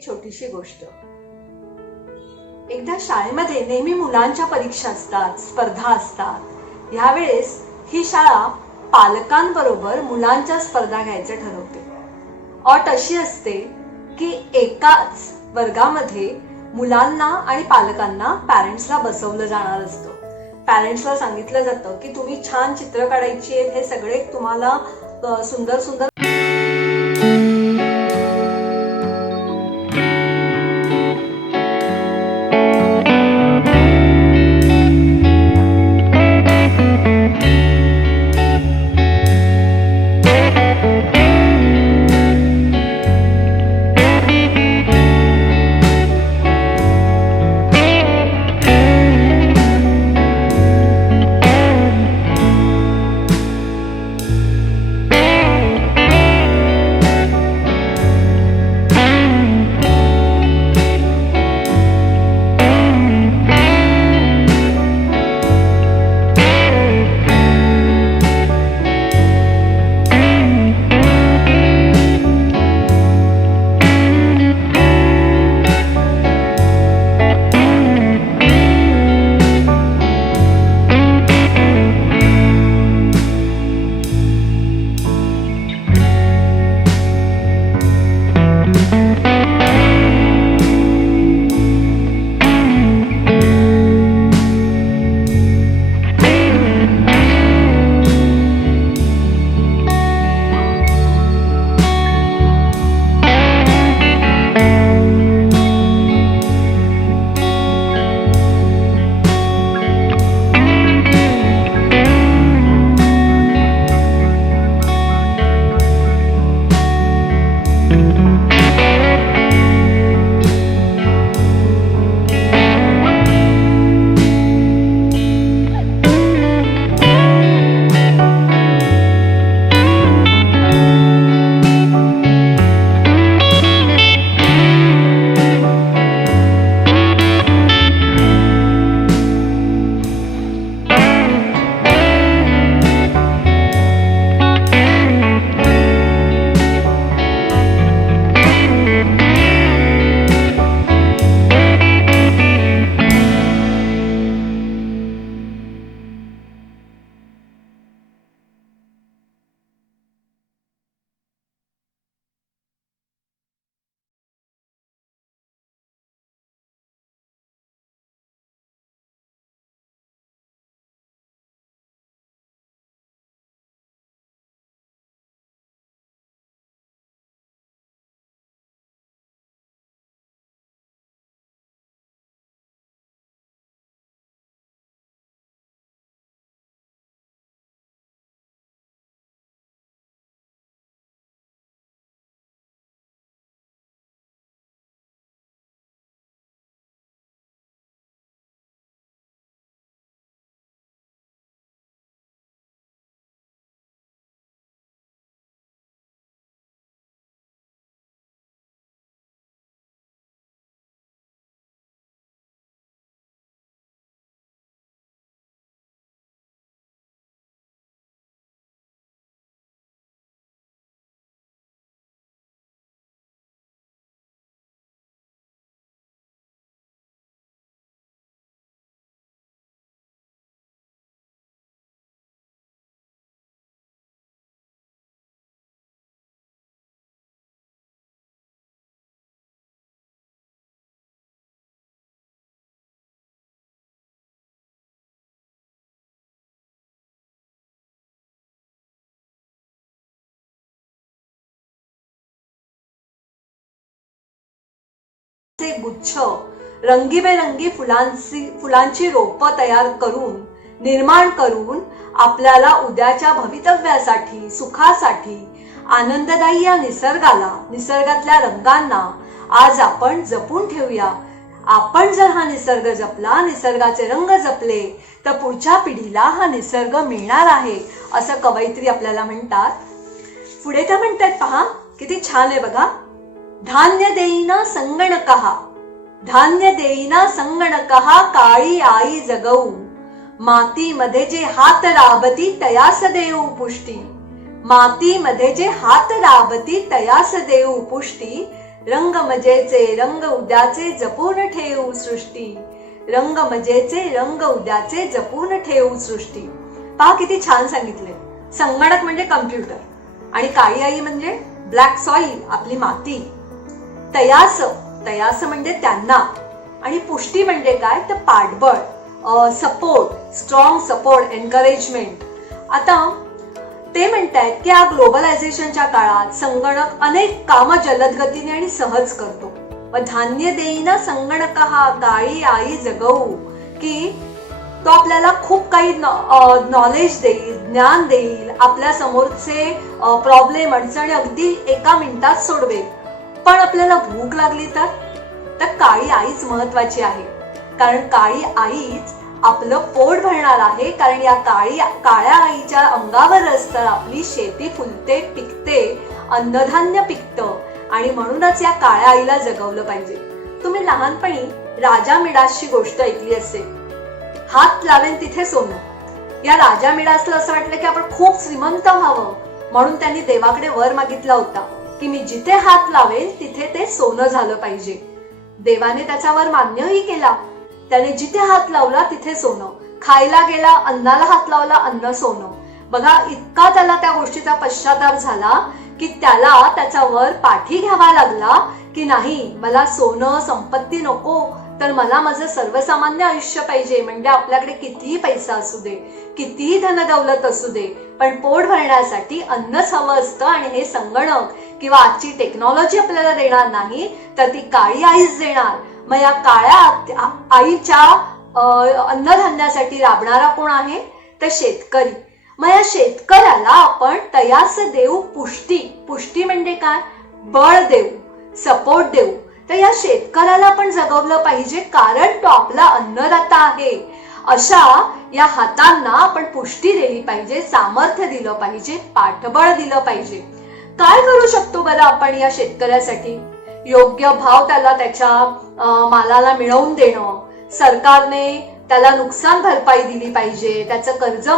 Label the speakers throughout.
Speaker 1: एक छोटीशी गोष्ट. एकदा शाळेमध्ये नेहमी मुलांच्या परीक्षा असतात स्पर्धा असतात. ह्यावेळेस ही शाळा पालकांबरोबर मुलांच्या स्पर्धा घ्यायचं ठरवते. अट अशी असते की एकाच वर्गामध्ये मुलांना आणि पालकांना पॅरेंट्सला बसवलं जाणार असतं. पॅरेंट्सला सांगितलं जातं की तुम्ही छान चित्र काढायची आहेत हे सगळे तुम्हाला सुंदर सुंदर गुच्छ. रंगीबेरंगी फुलांची फुलांची रोपं तयार करून निर्माण करून आपल्याला उद्याच्या भवितव्यासाठी सुखासाठी आनंददायी या निसर्गाला निसर्गातल्या रंगांना आज आपण जपून ठेवूया. आपण जर हा निसर्ग जपला निसर्गाचे रंग जपले तर पुढच्या पिढीला हा निसर्ग मिळणार आहे असं कवयित्री आपल्याला म्हणतात. पुढे त्या म्हणतात पहा किती छान आहे बघा. धान्य देईना संगणक धान्य देईना संगणक काळी आई जगऊ मातीमध्ये जे हात राबती तयास देऊ पुष्टी मातीमध्ये जे हात राबती तयास देऊ पुष्टी रंग मजेचे रंग उद्याचे जपून ठेवू सृष्टी रंग मजेचे रंग उद्याचे जपून ठेवू सृष्टी पहा किती छान सांगितले संगणक म्हणजे कम्प्युटर आणि काळी आई म्हणजे ब्लॅक सॉईल आपली माती तयास तयास म्हणजे त्यांना. आणि पुष्टी म्हणजे काय? तर पाठबळ सपोर्ट स्ट्रॉंग सपोर्ट एनकरेजमेंट आता ते म्हणतायत की हा ग्लोबलायझेशनच्या काळात संगणक अनेक कामं जलद गतीने आणि सहज करतो. व धान्य देईना संगणक हा काळी आई जगवू की तो आपल्याला खूप काही नॉलेज देईल ज्ञान देईल आपल्या समोरचे प्रॉब्लेम अडचणी अगदी एका मिनिटात सोडवेल. पण आपल्याला भूक लागली तर? तर काळी आईच महत्वाची आहे. कारण काळी आईच आपलं पोट भरणार आहे कारण या काळी काळ्या आईच्या अंगावरच तर आपली शेती फुलते पिकते अन्नधान्य पिकतं. आणि म्हणूनच या काळ्या आईला जगवलं पाहिजे. तुम्ही लहानपणी राजा मिडासची गोष्ट ऐकली असेल. हात लावेन तिथे सोनं. या राजा मिडासला असं वाटलं की आपण खूप श्रीमंत व्हावं म्हणून त्यांनी देवाकडे वर मागितला होता. की मी जिथे हात लावेन तिथे ते सोनं झालं पाहिजे. देवाने त्याच्यावर मान्यही केला. त्याने जिथे हात लावला तिथे सोनं. खायला गेला अन्नाला हात लावला अन्न सोनं. बघा इतका त्याला त्या गोष्टीचा पश्चाताप झाला की त्याला त्याचा वर पाठी घ्यावा लागला की नाही मला सोनं संपत्ती नको तर मला माझं सर्वसामान्य आयुष्य पाहिजे. म्हणजे आपल्याकडे कितीही पैसा असू दे कितीही धनदौलत असू दे पण पोट भरण्यासाठी अन्नच हवं असतं आणि हे संगणक किंवा आजची टेक्नॉलॉजी आपल्याला देणार नाही तर ती काळी आईच देणार. मग या काळ्या आईच्या अन्नधान्यासाठी राबणारा कोण आहे? तर शेतकरी. मग या शेतकऱ्याला आपण तयास देऊ पुष्टी. पुष्टी म्हणजे काय? बळ देऊ सपोर्ट देऊ. तर या शेतकऱ्याला आपण जगवलं पाहिजे कारण तो आपला अन्नदाता आहे. अशा या हातांना आपण पुष्टी दिली पाहिजे सामर्थ्य दिलं पाहिजे पाठबळ दिलं पाहिजे. काय करू शकतो बरं आपण या शेतकऱ्यासाठी? योग्य भाव त्याला त्याच्या मालाला मिळवून देणं. सरकारने त्याला नुकसान भरपाई दिली पाहिजे. त्याचं कर्ज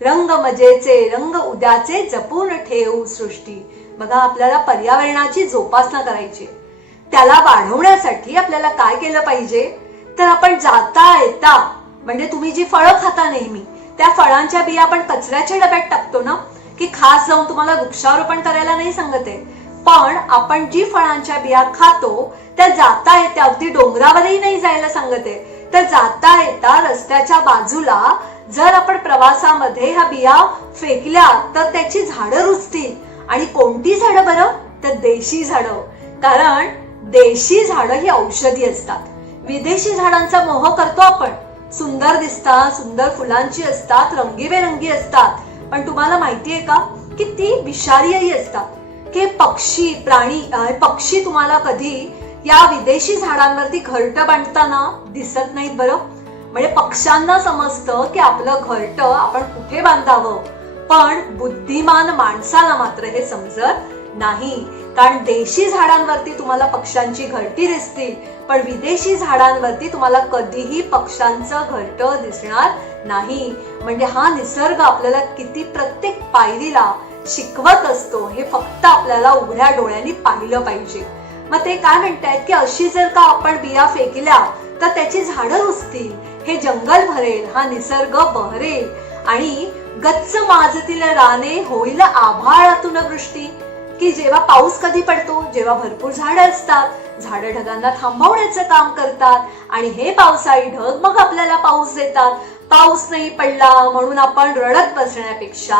Speaker 1: रंग मजेचे रंग उद्याचे जपून ठेवू सृष्टी. बघा आपल्याला पर्यावरणाची जोपासना करायची. त्याला वाढवण्यासाठी आपल्याला काय केलं पाहिजे? तर आपण जाता येता म्हणजे तुम्ही जी फळं खाता नेहमी त्या फळांच्या बिया आपण कचऱ्याच्या डब्यात टाकतो ना? की खास जाऊन तुम्हाला वृक्षारोपण करायला नाही सांगते. पण आपण जी फळांच्या बिया खातो त्या जाता येत्या अगदी डोंगरावरही नाही जायला सांगते. तर जाता येता रस्त्याच्या बाजूला जर आपण प्रवासामध्ये ह्या बिया फेकल्या तर त्याची झाडं रुजतील. आणि कोणती झाडं बरं? तर देशी झाडं. कारण देशी झाडं ही औषधी असतात. विदेशी झाडांचा मोह करतो आपण. सुंदर दिसतात सुंदर फुलांची असतात रंगीबेरंगी असतात. पण तुम्हाला माहितीये का की? ती विषारीही असतात. की पक्षी प्राणी पक्षी तुम्हाला कधी या विदेशी झाडांवरती घरट बांधताना दिसत नाहीत बरं? म्हणजे पक्ष्यांना समजतं की आपलं घरट आपण कुठे बांधावं. पण बुद्धिमान माणसाला मात्र हे समजत नाही. कारण देशी झाडांवरती तुम्हाला पक्ष्यांची घरटी दिसतील पण विदेशी झाडांवरती तुम्हाला कधीही पक्ष्यांचं घरट दिसणार नाही. म्हणजे हा निसर्ग आपल्याला किती प्रत्येक पायरीला शिकवत असतो हे फक्त आपल्याला उघड्या डोळ्यांनी पाहिलं पाहिजे. मग ते काय म्हणतायत की अशी जर का आपण बिया फेकल्या तर त्याची झाडं रुजतील. हे जंगल भरेल हा निसर्ग बहरेल. आणि गच्च माजतील राने होईल आभाळातून वृष्टी. की जेव्हा पाऊस कधी पडतो जेव्हा भरपूर झाडं असतात. झाडं ढगांना थांबवण्याचं काम करतात. आणि हे पावसाळी ढग मग आपल्याला पाऊस देतात. पाऊस नाही पडला म्हणून आपण रडत बसण्यापेक्षा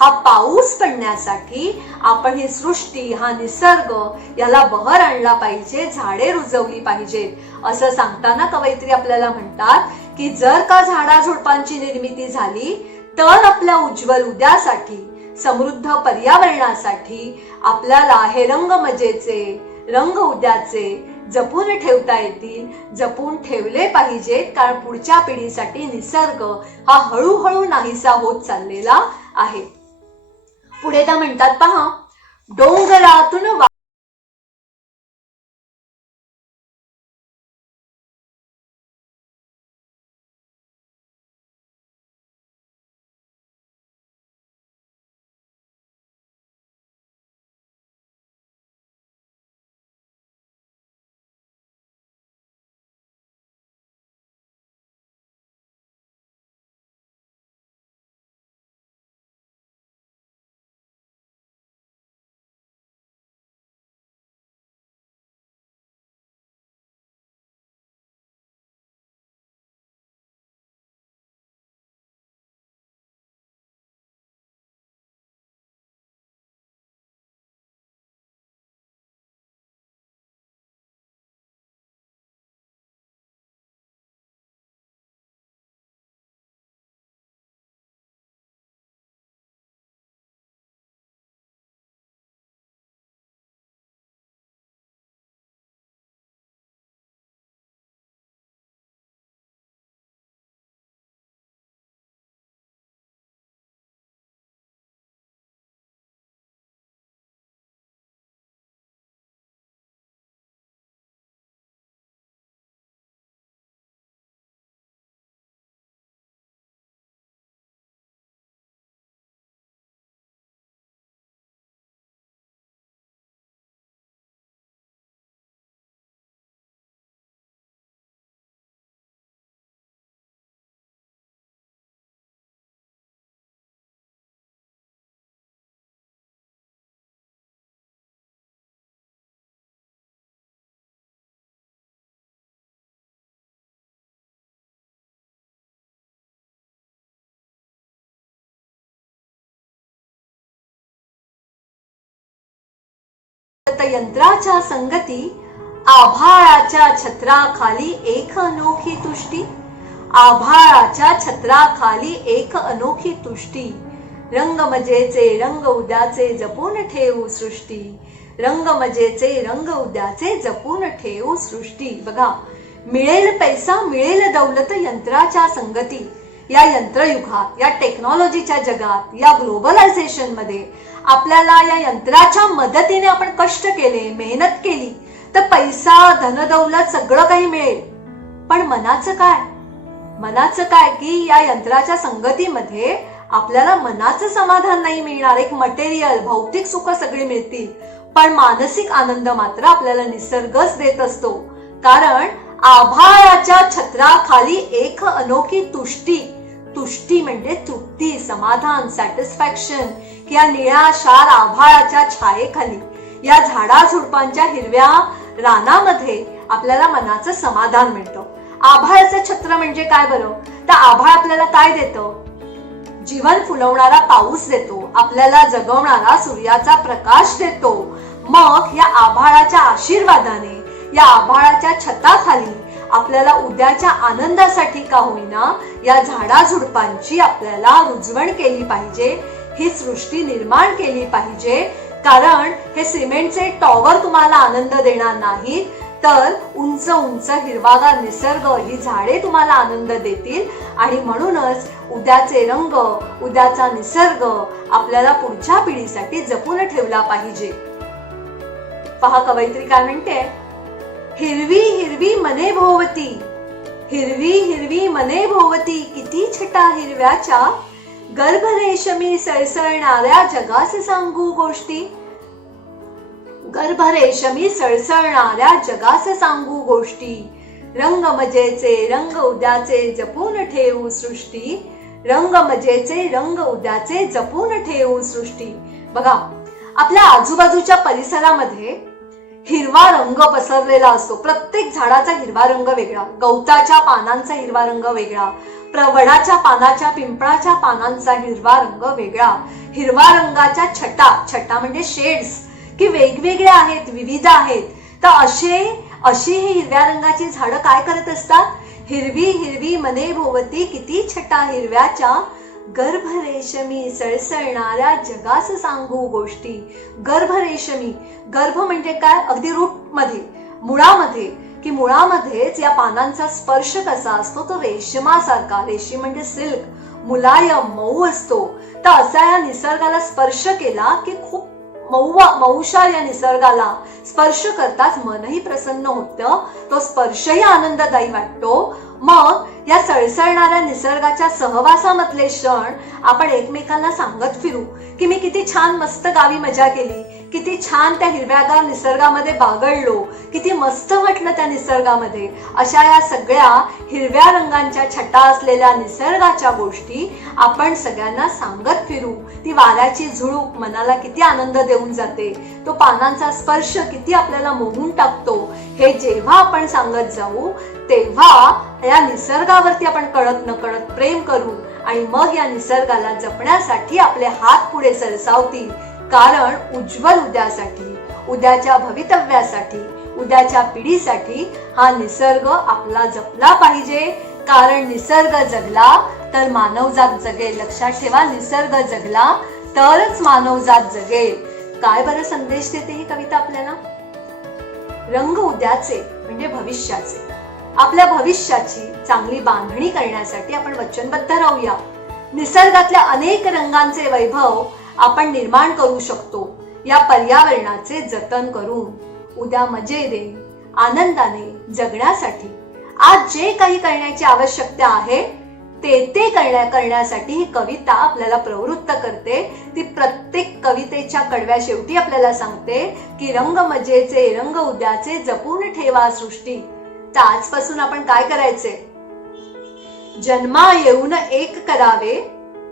Speaker 1: हा पाऊस पडण्यासाठी आपण ही सृष्टी हा निसर्ग याला बहर आणला पाहिजे झाडे रुजवली पाहिजेत. असं सांगताना कवयित्री आपल्याला म्हणतात की जर का झाडाझुडपांची निर्मिती झाली तर आपल्या उज्ज्वल उद्यासाठी समृद्ध पर्यावरणासाठी आपल्याला हे रंग मजेचे रंग उद्याचे जपून ठेवता येतील जपून ठेवले पाहिजेत कारण पुढच्या पिढीसाठी निसर्ग हा हळूहळू नाहीसा होत चाललेला आहे. पुढे त्या म्हणतात पहा डोंगरातून यंत्राच्या संगती आभाळाच्या छत्राखाली एक अनोखी तुष्टी आभाळाच्या छत्राखाली एक अनोखी तुष्टी. रंग मजेचे रंग उद्याचे जपून ठेवू सृष्टी. रंग मजेचे रंग उद्याचे जपून ठेवू सृष्टी. बघा मिळेल पैसा मिळेल दौलत यंत्राच्या संगती. या यंत्रयुगात या टेक्नॉलॉजीच्या जगात या ग्लोबलायझेशनमध्ये आपल्याला या यंत्राच्या मदतीने आपण कष्ट केले मेहनत केली तर पैसा धनदौलत सगळं काही मिळेल. पण मनाचं काय? मनाचं काय की या यंत्राच्या संगतीमध्ये आपल्याला मनाचं समाधान नाही मिळणार? एक मटेरियल भौतिक सुख सगळी मिळतील. पण मानसिक आनंद मात्र आपल्याला निसर्गच देत असतो. कारण आभाळाच्या छत्राखाली एक अनोखी तुष्टी तुष्टी म्हणजे तृप्ती समाधान सॅटिस्फॅक्शन या निळ्या शार आभाळाच्या छायेखाली या झाडा झुडपांच्या हिरव्या रानामध्ये आपल्याला मनाचं समाधान मिळतं. आभाळाचं छत्र म्हणजे काय बरं? तर आभाळ आपल्याला काय देतं? जीवन फुलवणारा पाऊस देतो आपल्याला जगवणारा सूर्याचा प्रकाश देतो. मग या आभाळाच्या आशीर्वादाने या आभाळाच्या छताखाली आपल्याला उद्याच्या आनंदासाठी का होईना या झाडाझुडपांची आपल्याला रुजवण केली पाहिजे ही सृष्टी निर्माण केली पाहिजे. कारण हे सिमेंटचे टॉवर तुम्हाला आनंद देणार नाहीत तर उंच उंच हिरवागार निसर्ग ही झाडे तुम्हाला आनंद देतील. आणि म्हणूनच उद्याचे रंग उद्याचा निसर्ग आपल्याला पुढच्या पिढीसाठी जपून ठेवला पाहिजे. पहा कवयित्री काय म्हणते? हिरवी हिरवी मने भोवती. हिरवी हिरवी मने भोवती. किती छटा हिरव्याच्या. गर्भरेशमी सळसळणाऱ्या जगास सांगू गोष्टी. गर्भरेशमी सळसळणाऱ्या जगास सांगू गोष्टी. रंग मजेचे रंग उद्याचे जपून ठेवू सृष्टी. रंग मजेचे रंग उद्याचे जपून ठेवू सृष्टी. बघा आपल्या आजूबाजूच्या परिसरामध्ये हिरवा रंग पसरलेला असतो. प्रत्येक झाडाचा हिरवा रंग वेगळा गवताच्या पानांचा हिरवा रंग वेगळा प्रवडाच्या पानाच्या पिंपळाच्या पानांचा हिरवा रंग वेगळा. हिरवा रंगाच्या छटा छटा म्हणजे शेड्स की वेगवेगळे आहेत विविध आहेत. तर असे अशी ही हिरव्या रंगाची झाडं काय करत असतात? हिरवी हिरवी मने भोवती किती छटा हिरव्याच्या गर्भरेशमी सळसळणाऱ्या जगास सांगू गोष्टी. गर्भरेशमी गर्भ म्हणजे काय? अगदी रूटमध्ये मुळामध्ये. की मुळामध्येच या पानांचा स्पर्श कसा असतो? तो रेशमासारखा. रेशीम म्हणजे सिल्क. मुलायम मऊ असतो. तर असा या निसर्गाला स्पर्श केला की खूप मऊ मऊशा या निसर्गाला स्पर्श करताच मनही प्रसन्न होतं. तो स्पर्शही आनंददायी वाटतो. मग या सळसळणाऱ्या निसर्गाच्या सहवासामधले क्षण आपण एकमेकांना सांगत फिरू की मी किती छान मस्त गावी मजा केली किती छान त्या हिरव्यागार निसर्गामध्ये बागडलो. किती मस्त वाटलं त्या निसर्गामध्ये. अशा या सगळ्या हिरव्या रंगांच्या छटा असलेल्या निसर्गाच्या गोष्टी आपण सगळ्यांना सांगत फिरू. ती वाऱ्याची झुळूक मनाला किती आनंद देऊन जाते. तो पानांचा स्पर्श किती आपल्याला मोहून टाकतो. हे जेव्हा आपण सांगत जाऊ तेव्हा या निसर्गावरती आपण कळत न कळत प्रेम करू आणि मग या निसर्गाला जपण्यासाठी आपले हात पुढे सरसावतील. कारण उज्ज्वल उद्यासाठी उद्याच्या भवितव्यासाठी उद्याच्या पिढीसाठी हा निसर्ग आपला जपला पाहिजे. कारण निसर्ग जगला तर मानवजात जगेल. लक्षात ठेवा निसर्ग जगला तरच मानवजात जगेल. काय बरं संदेश देते ही कविता आपल्याला? रंग उद्याचे म्हणजे भविष्याचे. आपल्या भविष्याची चांगली बांधणी करण्यासाठी आपण वचनबद्ध राहूया. निसर्गातल्या अनेक रंगांचे वैभव आपण निर्माण करू शकतो. या पर्यावरणाचे जतन करून उद्या मजेने आनंदाने जगण्यासाठी. आज जे काही करण्याची आवश्यकता आहे ते ते करण्या करण्यासाठी ही कविता आपल्याला प्रवृत्त करते. ती प्रत्येक कवितेच्या कडव्या शेवटी आपल्याला सांगते की रंग मजेचे रंग उद्याचे जपून ठेवा सृष्टी. तर आजपासून आपण काय करायचे? जन्मा येऊन एक करावे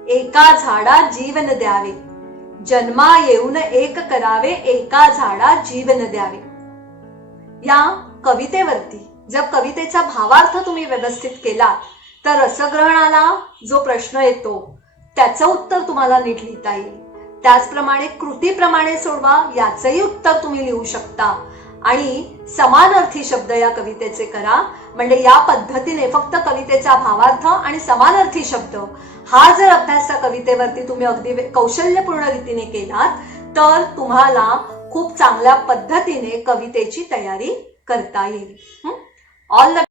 Speaker 1: एका झाडा जीवन द्यावे. जन्मा येऊन एक करावे एका झाडा जीवन द्यावे. या कवितेवरती जर कवितेचा भावार्थ तुम्ही व्यवस्थित केला तर रसग्रहणाला जो प्रश्न येतो त्याचं उत्तर तुम्हाला नीट लिहिता येईल. त्याचप्रमाणे कृतीप्रमाणे सोडवा याचंही उत्तर तुम्ही लिहू शकता. आणि समानार्थी शब्द या कवितेचे करा. म्हणजे या पद्धतीने फक्त कवितेचा भावार्थ आणि समानार्थी शब्द हा जर अभ्यास त्या कवितेवरती तुम्ही अगदी कौशल्यपूर्ण रीतीने केलात तर तुम्हाला खूप चांगल्या पद्धतीने कवितेची तयारी करता येईल. All the